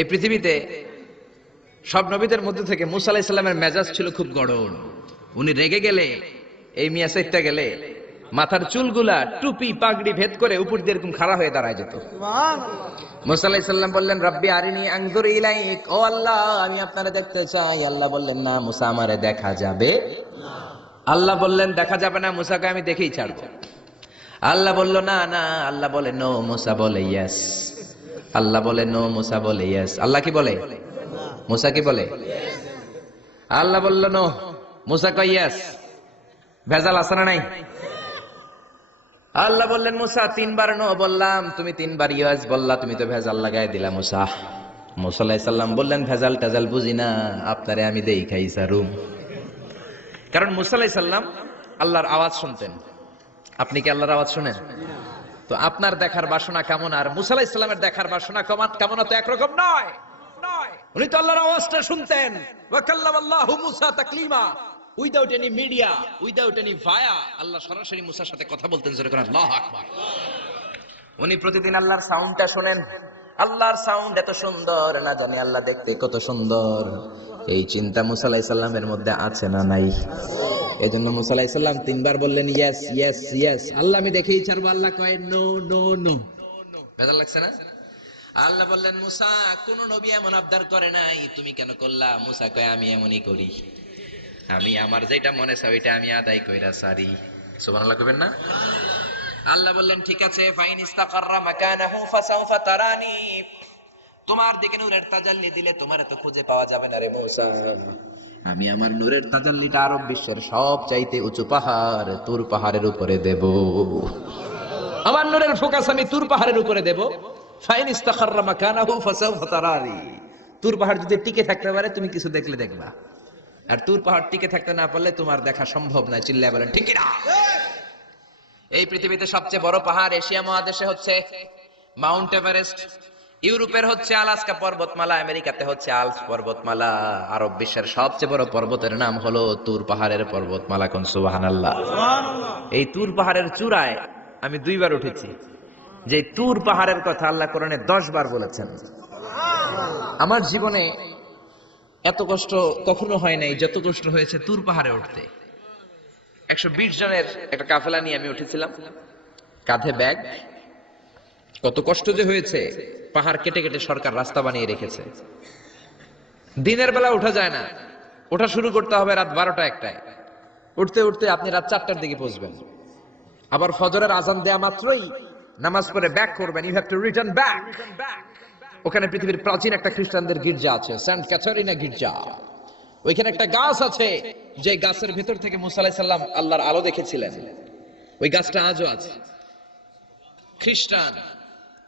এই পৃথিবীতে সব নবীদের মধ্যে থেকে মুসা ইসলামের মেজাজ ছিল খুব গড়ন উনি রেগে গেলে এই মিয়া সাইডটা গেলে মাথার চুলগুলা টুপি পাগড়ি ভেদ করে উপর দিয়ে এরকম খাড়া হয়ে দাঁড়ায় যেত মুসাল্লাহ সাল্লাম বললেন রব্বি আরিনি আংজুর ইলাইক ও আল্লাহ আমি আপনারা দেখতে চাই আল্লাহ বললেন না মুসা আমারে দেখা যাবে আল্লাহ বললেন দেখা যাবে না মুসাকে আমি দেখেই ছাড়ব আল্লাহ বলল না না আল্লাহ বলে নো মুসা বলে ইয়েস আল্লাহ বলে নো মুসা বলে ইয়েস আল্লাহ কি বলে মুসা কি বলে আল্লাহ বলল নো মুসা কয় ইয়েস ভেজাল আছে না নাই আল্লাহ বললেন মুসা তিনবার নো বললাম তুমি তিনবার ইয়াস বললা তুমি তো ভেজাল লাগাই দিলা মুসা মুসাল্লাহ সাল্লাম বললেন ভেজাল টেজাল বুঝি না আপনারে আমি দেই খাই সারুম কারণ মুসাল্লাহ সাল্লাম আল্লাহর আওয়াজ শুনতেন আপনি কি আল্লাহর আওয়াজ শুনেন তো আপনার দেখার বাসনা কেমন আর মুসাল্লাহ ইসলামের দেখার বাসনা কেমন তো একরকম নয় উনি তো আল্লাহর আওয়াজটা শুনতেন ওয়াকাল্লামাল্লাহু Musa without any media without any via Allah সরাসরি মুসার সাথে কথা বলতেন জোরে করে আকবার উনি প্রতিদিন আল্লাহর সাউন্ডটা শোনেন আল্লাহর সাউন্ড এত সুন্দর না জানি আল্লাহ দেখতে কত সুন্দর এই চিন্তা মুসা আলাইহিস সালামের মধ্যে আছে না নাই আছে এজন্য মুসা আলাইহিস তিনবার বললেন ইয়েস ইয়েস ইয়েস আল্লাহ আমি দেখেই ছাড়বো আল্লাহ কয় নো নো নো বেজার লাগছে না আল্লাহ বললেন মুসা কোন নবী এমন আবদার করে নাই তুমি কেন করলা মুসা কয় আমি এমনই করি আমি আমার যেটা মনে চাই ওইটা আমি আদায় কইরা সারি সুবহানাল্লাহ কইবেন না আল্লাহ বললেন ঠিক আছে ফাইন ইস্তাকাররা মাকানাহু ফাসাউফা তারানি তোমার দিকে নূরের তাজাল্লি দিলে তোমার তো খুঁজে পাওয়া যাবে না রে মুসা আমি আমার নূরের তাজাল্লিটা আরব বিশ্বের সব চাইতে উঁচু পাহাড় তোর পাহাড়ের উপরে দেব আমার নূরের ফোকাস আমি তোর পাহাড়ের উপরে দেব ফাইন ইস্তাখাররা মাকানাহু ফাসাউফা তারারি তোর পাহাড় যদি টিকে থাকতে পারে তুমি কিছু দেখলে দেখবা আর তোর পাহাড় টিকে থাকতে না পারলে তোমার দেখা সম্ভব না চিল্লায় বলেন ঠিক না এই পৃথিবীতে সবচেয়ে বড় পাহাড় এশিয়া মহাদেশে হচ্ছে মাউন্ট এভারেস্ট ইউরোপের হচ্ছে আলাস্কা পর্বতমালা আমেরিকাতে হচ্ছে আলস পর্বতমালা আরব বিশ্বের সবচেয়ে বড় পর্বতের নাম হলো তুর পাহাড়ের পর্বতমালা কোন আল্লাহ এই তুর পাহাড়ের চূড়ায় আমি দুইবার উঠেছি যে তুর পাহাড়ের কথা আল্লাহ করণে দশ বার বলেছেন আমার জীবনে এত কষ্ট কখনো হয় নাই যত কষ্ট হয়েছে তুর পাহাড়ে উঠতে একশো জনের একটা কাফেলা নিয়ে আমি উঠেছিলাম কাঁধে ব্যাগ কত কষ্ট যে হয়েছে পাহাড় কেটে কেটে সরকার রাস্তা বানিয়ে রেখেছে দিনের বেলা ওঠা যায় না ওঠা শুরু করতে হবে রাত বারোটা একটায় উঠতে উঠতে আপনি রাত চারটার দিকে পৌঁছবেন আবার ফজরের আজান দেয়া মাত্রই নামাজ পরে ব্যাক করবেন you have to return back ওখানে পৃথিবীর প্রাচীন একটা খ্রিস্টানদের গির্জা আছে সেন্ট ক্যাথরিনা গির্জা ওইখানে একটা গাছ আছে যে গাছের ভেতর থেকে মুসালাই সাল্লাম আল্লাহর আলো দেখেছিলেন ওই গাছটা আজও আছে খ্রিস্টান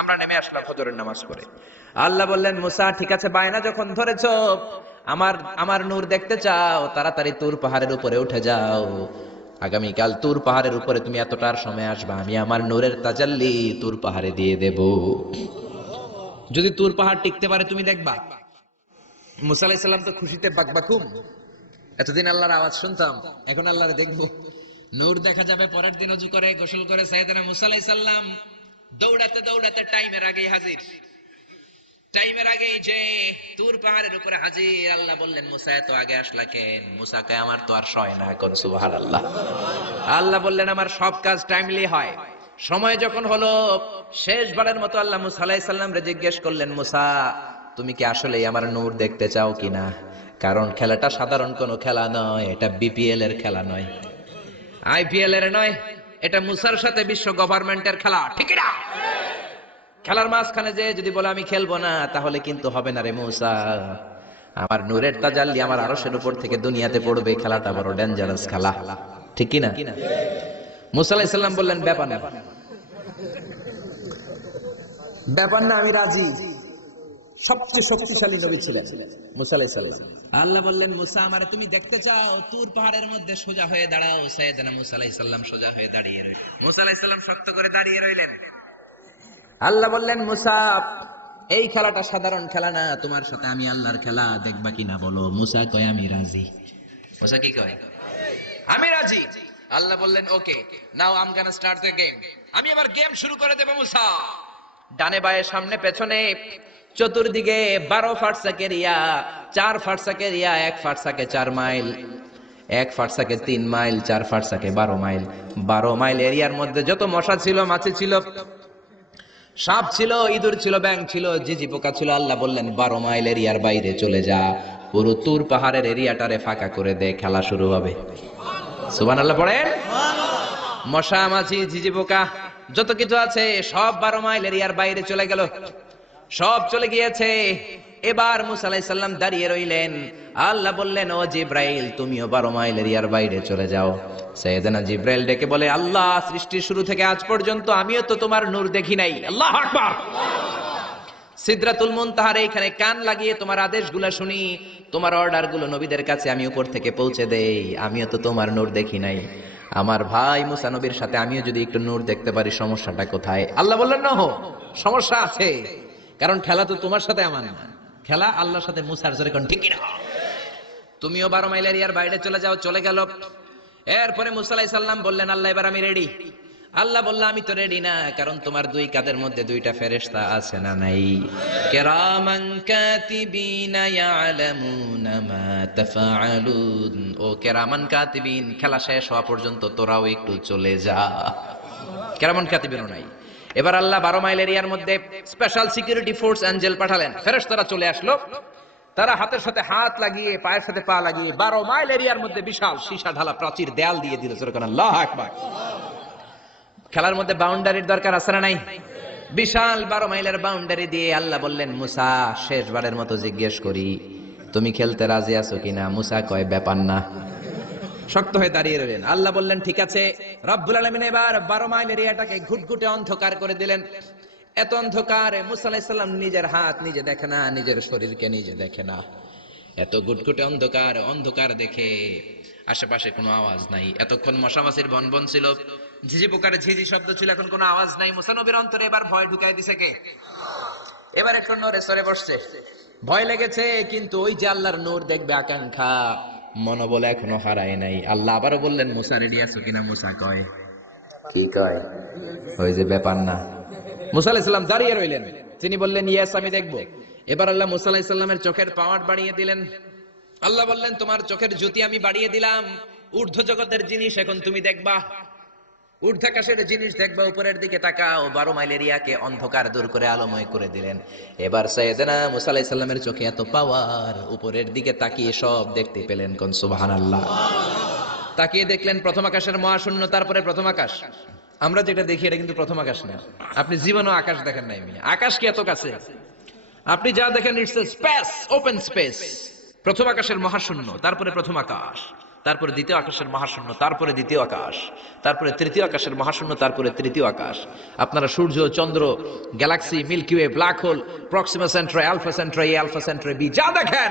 আমরা নেমে আসলাম ফজরের নামাজ পড়ে আল্লাহ বললেন মুসা ঠিক আছে বায়না যখন ধরেছ আমার আমার নূর দেখতে চাও তাড়াতাড়ি তোর পাহাড়ের উপরে উঠে যাও আগামীকাল তোর পাহাড়ের উপরে তুমি এতটার সময় আসবা আমি আমার নূরের তাজাল্লি তোর পাহাড়ে দিয়ে দেব যদি তোর পাহাড় টিকতে পারে তুমি দেখবা মুসা আলাইসাল্লাম তো খুশিতে বাকবাকুম এতদিন আল্লাহর আওয়াজ শুনতাম এখন আল্লাহরে দেখবো নূর দেখা যাবে পরের দিন অজু করে গোসল করে সাইদানা মুসা আলাইসাল্লাম দৌড়াতে দৌড়াতে টাইমের আগে হাজির টাইমের আগে যে তুর পাহাড়ের উপরে হাজির আল্লাহ বললেন মুসা এত আগে আসলা কেন মুসাকে আমার তো আর সয় না এখন সুবাহ আল্লাহ আল্লাহ বললেন আমার সব কাজ টাইমলি হয় সময় যখন হলো শেষবারের মতো আল্লাহ মুসা আলাইসাল্লাম রে জিজ্ঞেস করলেন মুসা তুমি কি আসলে আমার নূর দেখতে চাও কিনা কারণ খেলাটা সাধারণ কোনো খেলা নয় এটা বিপিএল এর খেলা নয় আইপিএল এর নয় এটা মুসার সাথে বিশ্ব গভর্নমেন্টের খেলা ঠিক না খেলার মাঝখানে যে যদি বলে আমি খেলবো না তাহলে কিন্তু হবে না রে মুসা আমার নূরের তাজাল্লি আমার আরসের উপর থেকে দুনিয়াতে পড়বে খেলাটা বড় ডেঞ্জারাস খেলা ঠিক কিনা মুসা আলাইহিস সালাম বললেন ব্যাপার না ব্যাপার না আমি রাজি সবচেয়ে শক্তিশালী নবী ছিলেন মুসালাই সাল্লাম আল্লাহ বললেন মুসা আমার তুমি দেখতে চাও তুর পাহাড়ের মধ্যে সোজা হয়ে দাঁড়াও সৈয়দানা মুসালাই সাল্লাম সোজা হয়ে দাঁড়িয়ে রইল মুসালাই সাল্লাম শক্ত করে দাঁড়িয়ে রইলেন আল্লাহ বললেন মুসা এই খেলাটা সাধারণ খেলা না তোমার সাথে আমি আল্লাহর খেলা দেখবা কি না বলো মুসা কয় আমি রাজি মুসা কি কয় আমি রাজি আল্লাহ বললেন okay now I'm gonna start the game আমি আবার গেম শুরু করে দেব মুসা ডানে বায়ে সামনে পেছনে চতুর্দিকে বারো ফারসাকের ইয়া চার ফারসাকের ইয়া এক ফারসাকে চার মাইল এক ফারসাকে তিন মাইল চার ফারসাকে বারো মাইল বারো মাইল এরিয়ার মধ্যে যত মশা ছিল মাছি ছিল সাপ ছিল ইঁদুর ছিল ব্যাং ছিল জিজি পোকা ছিল আল্লাহ বললেন বারো মাইল এরিয়ার বাইরে চলে যা পুরো তুর পাহাড়ের এরিয়াটারে ফাঁকা করে দে খেলা শুরু হবে সুবান আল্লাহ পড়ে মশা মাছি জিজি পোকা যত কিছু আছে সব বারো মাইল এরিয়ার বাইরে চলে গেল সব চলে গিয়েছে এবার মুসা আলাইসাল্লাম দাঁড়িয়ে রইলেন আল্লাহ বললেন ও জিব্রাইল তুমিও বারো মাইল এরিয়ার বাইরে চলে যাও সৈয়দানা জিব্রাইল ডেকে বলে আল্লাহ সৃষ্টির শুরু থেকে আজ পর্যন্ত আমিও তো তোমার নূর দেখি নাই আল্লাহ আকবার সিদ্রাতুল মুনতাহার এইখানে কান লাগিয়ে তোমার আদেশগুলো শুনি তোমার অর্ডারগুলো নবীদের কাছে আমি উপর থেকে পৌঁছে দেই আমিও তো তোমার নূর দেখি নাই আমার ভাই মুসা নবীর সাথে আমিও যদি একটু নূর দেখতে পারি সমস্যাটা কোথায় আল্লাহ বললেন না সমস্যা আছে কারণ খেলা তো তোমার সাথে আমার খেলা আল্লাহর সাথে মুসার জোরে কোন ঠিকই না তুমিও বারো মাইলের ইয়ার বাইরে চলে যাও চলে গেল এরপরে মুসালাই সাল্লাম বললেন আল্লাহ এবার আমি রেডি আল্লাহ বললো আমি তো রেডি না কারণ তোমার দুই কাদের মধ্যে দুইটা ফেরেশতা আছে না নাই কেরামান কাতিবিনা ইয়ালামুনা মা ও কেরামান কাতিবিন খেলা শেষ হওয়া পর্যন্ত তোরাও একটু চলে যা কেরামান কাতিবিনও নাই এবার আল্লাহ বারো মাইল এরিয়ার মধ্যে স্পেশাল সিকিউরিটি ফোর্স অ্যাঞ্জেল পাঠালেন ফেরেশতারা চলে আসলো তারা হাতের সাথে হাত লাগিয়ে পায়ের সাথে পা লাগিয়ে বারো মাইল এরিয়ার মধ্যে বিশাল সীসা ঢালা প্রাচীর দেয়াল দিয়ে দিল আল্লাহ আকবার খেলার মধ্যে বাউন্ডারির দরকার আছে না নাই বিশাল বারো মাইলের বাউন্ডারি দিয়ে আল্লাহ বললেন মুসা শেষবারের মতো জিজ্ঞেস করি তুমি খেলতে রাজি আছো কিনা মুসা কয় ব্যাপার না শক্ত হয়ে দাঁড়িয়ে রইলেন আল্লাহ বললেন ঠিক আছে রব্বুল আলমিন এবার বারো মাইল এরিয়াটাকে ঘুটঘুটে অন্ধকার করে দিলেন এত অন্ধকার মুসাল্লাম নিজের হাত নিজে দেখে না নিজের শরীরকে নিজে দেখে না এত গুটগুটে অন্ধকার অন্ধকার দেখে আশেপাশে কোনো আওয়াজ নাই এতক্ষণ মশামাসির বন ছিল ঝিঝি পোকার ঝিঝি শব্দ ছিল এখন কোনো আওয়াজ নাই মুসানবির অন্তরে এবার ভয় ঢুকাই দিছে কে এবার একটু নরে সরে বসছে ভয় লেগেছে কিন্তু ওই যে আল্লাহর নূর দেখবে আকাঙ্ক্ষা মনোবল এখনো হারায় নাই আল্লাহ আবারও বললেন মোসা রেডি আছো কিনা মোসা কয় কি কয় ওই যে ব্যাপার না মুসা আলাইসাল্লাম দাঁড়িয়ে রইলেন তিনি বললেন ইয়াস আমি দেখবো এবার আল্লাহ মুসা আলাইসাল্লামের চোখের পাওয়ার বাড়িয়ে দিলেন আল্লাহ বললেন তোমার চোখের জ্যোতি আমি বাড়িয়ে দিলাম ঊর্ধ্ব জগতের জিনিস এখন তুমি দেখবা ঊর্ধ্বাকাশের জিনিস দেখবা উপরের দিকে বারো মাইলেরিয়াকে অন্ধকার দূর করে আলোময় করে দিলেন এবার চোখে এত পাওয়ার উপরের দিকে তাকিয়ে সব দেখতে পেলেন কোন তাকিয়ে দেখলেন প্রথম আকাশের মহাশূন্য তারপরে প্রথম আকাশ আমরা যেটা দেখি এটা কিন্তু প্রথম আকাশ না আপনি জীবনও আকাশ দেখেন নাই আকাশ কি এত কাছে আপনি যা দেখেন ইটস স্পেস ওপেন স্পেস প্রথম আকাশের মহাশূন্য তারপরে প্রথম আকাশ তারপরে দ্বিতীয় আকাশের মহাশূন্য তারপরে দ্বিতীয় আকাশ তারপরে তৃতীয় আকাশের মহাশূন্য তারপরে তৃতীয় আকাশ আপনারা সূর্য চন্দ্র galaxy Milky Way black hole Proxima Centauri Alpha Centauri A Alpha Centauri B যা দেখেন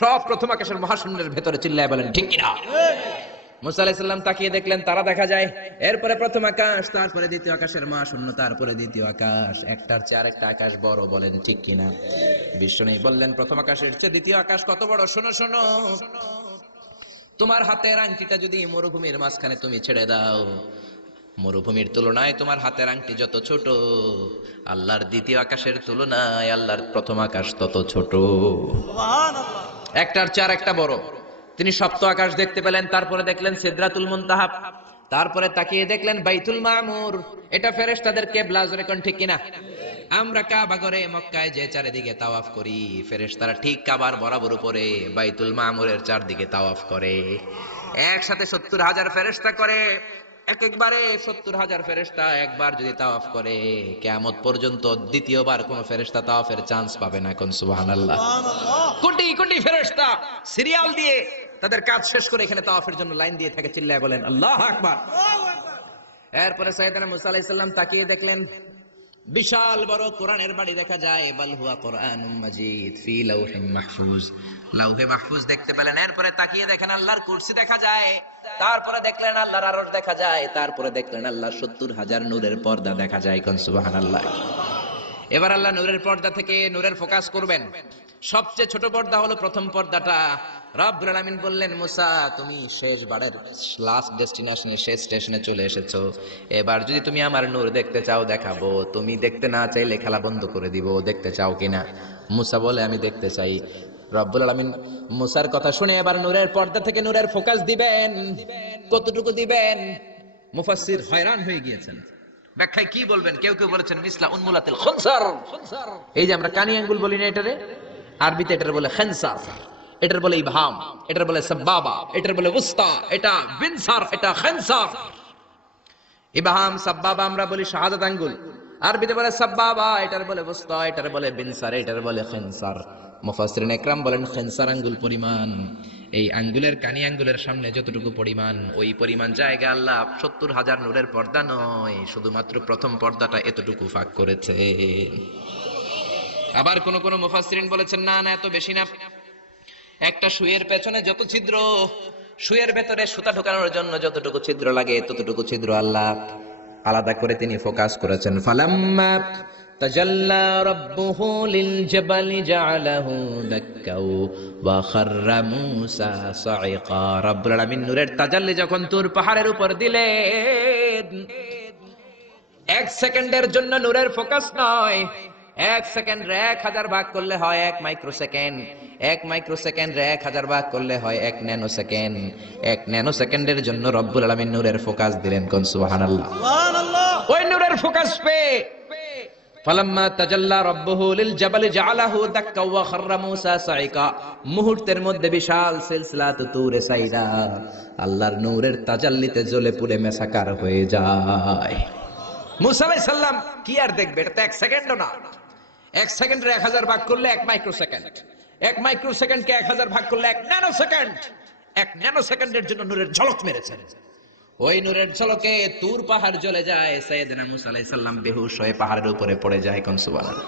সব প্রথম আকাশের মহাশূন্যের ভেতরে চিল্লায় বলেন ঠিক কিনা মুসা তাকিয়ে দেখলেন তারা দেখা যায় এরপরে প্রথম আকাশ তারপরে দ্বিতীয় আকাশের মা শূন্য তারপরে দ্বিতীয় আকাশ একটার চেয়ে আরেকটা আকাশ বড় বলেন ঠিক কিনা নেই বললেন প্রথম আকাশের চেয়ে দ্বিতীয় আকাশ কত বড় শোনো শোনো তোমার হাতের আংটিটা যদি মরুভূমির মাঝখানে তুমি ছেড়ে দাও মরুভূমির তুলনায় তোমার হাতের আংটি যত ছোট আল্লাহর দ্বিতীয় আকাশের তুলনায় আল্লাহর প্রথম আকাশ তত ছোট একটার চার একটা বড় তিনি সপ্ত আকাশ দেখতে পেলেন তারপরে দেখলেন সেদ্রাতুল মুনতাহাব তারপরে তাকিয়ে দেখলেন বাইতুল মামুর এটা ফেরেস তাদের কেবলা জোরে কোন ঠিক কিনা আমরা কাবা করে মক্কায় যে চারিদিকে তাওয়াফ করি ফেরেস তারা ঠিক কাবার বরাবর উপরে বাইতুল মামুরের চারদিকে তাওয়াফ করে একসাথে সত্তর হাজার ফেরেস্তা করে এক একবারে সত্তর হাজার ফেরেস্তা একবার যদি তাওয়াফ করে কেমত পর্যন্ত দ্বিতীয়বার কোন ফেরেস্তা তাওয়াফের চান্স পাবে না কোন সুবাহ কোটি কোটি ফেরেস্তা সিরিয়াল দিয়ে তাদের কাজ শেষ করে এখানে তাওয়াফের জন্য লাইন দিয়ে থাকে চিল্লায় বলেন আল্লাহ আকবার এরপরে সৈয়দানা মুসা আলাইসাল্লাম তাকিয়ে দেখলেন বিশাল বড় কোরআনের বাড়ি দেখা যায় হুয়া কোরআন মাজিদ ফি লাউহে মাহফুজ লাউহে মাহফুজ দেখতে পেলেন এরপরে তাকিয়ে দেখেন আল্লাহর কুরসি দেখা যায় তারপরে দেখলেন আল্লাহর আরশ দেখা যায় তারপরে দেখলেন আল্লাহ সত্তর হাজার নূরের পর্দা দেখা যায় কোন সুবহানাল্লাহ এবার আল্লাহ নূরের পর্দা থেকে নূরের ফোকাস করবেন সবচেয়ে ছোট পর্দা হলো প্রথম পর্দাটা রব্বুল আলমিন বললেন মুসা তুমি শেষ বারের লাস্ট ডেস্টিনেশনে শেষ স্টেশনে চলে এসেছো এবার যদি তুমি আমার নূর দেখতে চাও দেখাবো তুমি দেখতে না চাইলে খেলা বন্ধ করে দিব দেখতে চাও কিনা মুসা বলে আমি দেখতে চাই রব্বুল আলমিন মুসার কথা শুনে এবার নূরের পর্দা থেকে নূরের ফোকাস দিবেন কতটুকু দিবেন মুফাসির হয়রান হয়ে গিয়েছেন ব্যাখ্যায় কি বলবেন কেউ কেউ বলেছেন মিসলা উন্মুলাতিল খুনসার এই যে আমরা কানি আঙ্গুল বলি না এটারে আরবিতে এটারে বলে খেনসার এটার বলে ইভাম এটার বলে সাব্বাবা এটার বলে উস্তা এটা বিনসার এটা খেনসার ইভাম সাব্বাবা আমরা বলি শাহাদাত আঙ্গুল আরবিতে বলে সাব্বাবা এটার বলে উস্তা এটার বলে বিনসার এটার বলে খেনসার মুফাসসিরিন একরাম বলেন খেনসার আঙ্গুল পরিমাণ এই আঙ্গুলের কানি আঙ্গুলের সামনে যতটুকু পরিমাণ ওই পরিমাণ জায়গা আল্লাহ সত্তর হাজার নূরের পর্দা নয় শুধুমাত্র প্রথম পর্দাটা এতটুকু ফাঁক করেছে আবার কোন কোন মুফাসসিরিন বলেছেন না না এত বেশি না একটা শুয়ের পেছনে যত ছিদ্র শুয়ের ভেতরে সুতা ঢোকানোর জন্য যতটুকু ছিদ্র লাগে ততটুকু ছিদ্র আল্লাহ আলাদা করে তিনি ফোকাস করেছেন ফালাম্মা তাজাল্লা রাব্বুহু লিল জাবালি জাআলাহু দাক্কাউ ওয়া খাররা মূসা সাইকা রব্বুল আলামিন নূরের তাজাল্লি যখন তুর পাহাড়ের উপর দিলে এক সেকেন্ডের জন্য নূরের ফোকাস নয় এক সেকেন্ড এক হাজার ভাগ করলে হয় এক মাইক্রো সেকেন্ড এক মাইক্রো সেকেন্ড এক হাজার ভাগ করলে হয় এক ন্যানো সেকেন্ড এক ন্যানো সেকেন্ডের জন্য রব্বুল আলমীর নূরের ফোকাস দিলেন কোন সুবাহান ওই নূরের ফোকাস পেয়ে মুহূর্তের মধ্যে বিশাল সিলসিলা তুরে সাইরা আল্লাহর নূরের তাজাল্লিতে জ্বলে পুড়ে মেসাকার হয়ে যায় মুসা সাল্লাম কি আর দেখবে এটা তো এক সেকেন্ডও না এক সেকেন্ডে এক হাজার ভাগ করলে এক মাইক্রো সেকেন্ড এক মাইক্রো সেকেন্ড কে এক হাজার ভাগ করলে এক ন্যানো সেকেন্ড এক ন্যানো সেকেন্ডের জন্য নূরের ঝলক মেরেছেন ওই নূরের ঝলকে তুর পাহাড় জ্বলে যায় সৈয়দনা মুসা আলাইহিস সালাম বেহুশ হয়ে পাহাড়ের উপরে পড়ে যায় কোন সুবহানাল্লাহ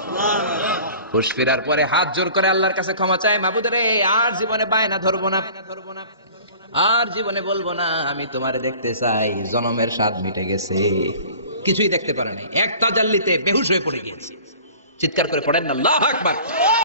হুশ ফেরার পরে হাত জোর করে আল্লাহর কাছে ক্ষমা চায় মাবুদরে আর জীবনে বায়না ধরবো না ধরবো না আর জীবনে বলবো না আমি তোমারে দেখতে চাই জনমের স্বাদ মিটে গেছে কিছুই দেখতে পারে নাই এক তাজাল্লিতে বেহুশ হয়ে পড়ে গিয়েছে চিৎকার করে পড়েন না আল্লাহ আকবার